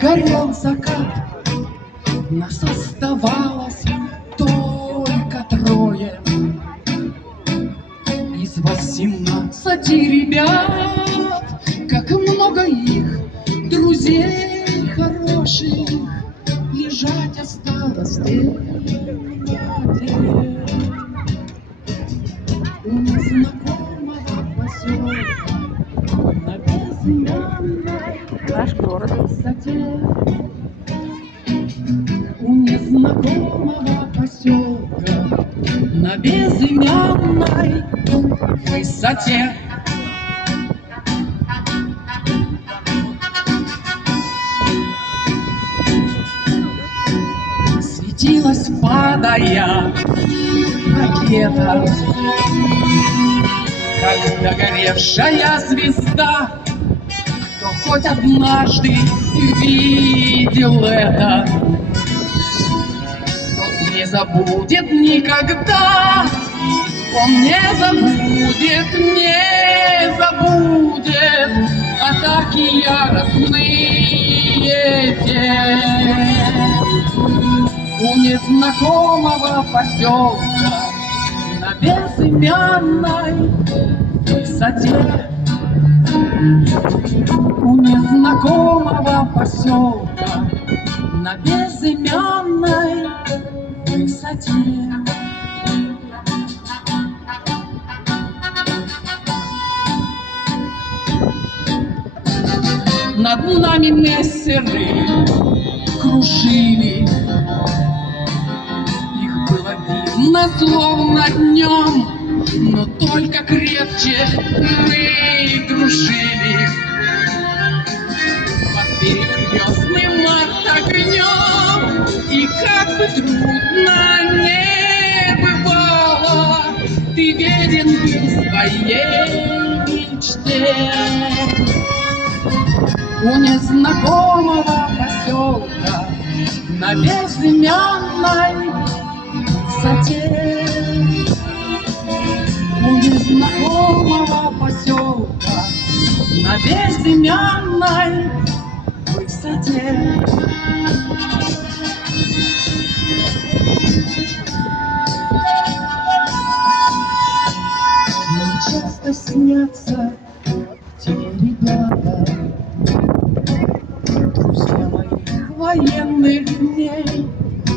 горел закат, нас оставалось только трое из 18 ребят. Как много их, друзей хороших, лежать осталось у незнакомого поселка на безымянной Наш город. высоте. У незнакомого поселка на безымянной высоте. Светилась, падая, ракета, как догоревшая звезда. Кто хоть однажды видел это, тот не забудет никогда. Он не забудет, не забудет атаки яростные те. У незнакомого поселка на безымянной высоте. У незнакомого поселка на безымянной высоте. Над нами мессеры кружили, их было видно словно днем, но только крепче мы дружили. Под перекрестным огнем, и как бы трудно не бывало, ты верен был своей мечте. У незнакомого поселка на безымянной высоте. У незнакомого поселка на безымянной высоте. Мне часто снятся те ребята, друзья моих военных дней.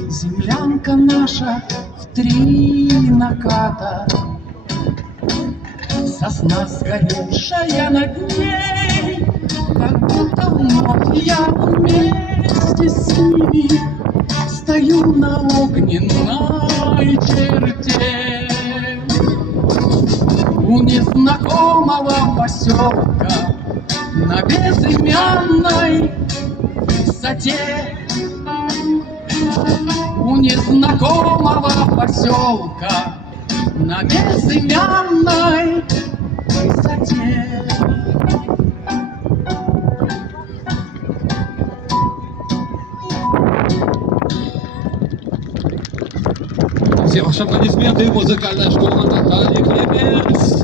Землянка наша в 3 наката, сосна сгоревшая над ней, как будто вновь я вместе с ними стою на огненной черте. У незнакомого поселка на безымянной высоте. У незнакомого поселка на безымянной высоте. Все ваши аплодисменты. Музыкальная школа Натальи Клеменс.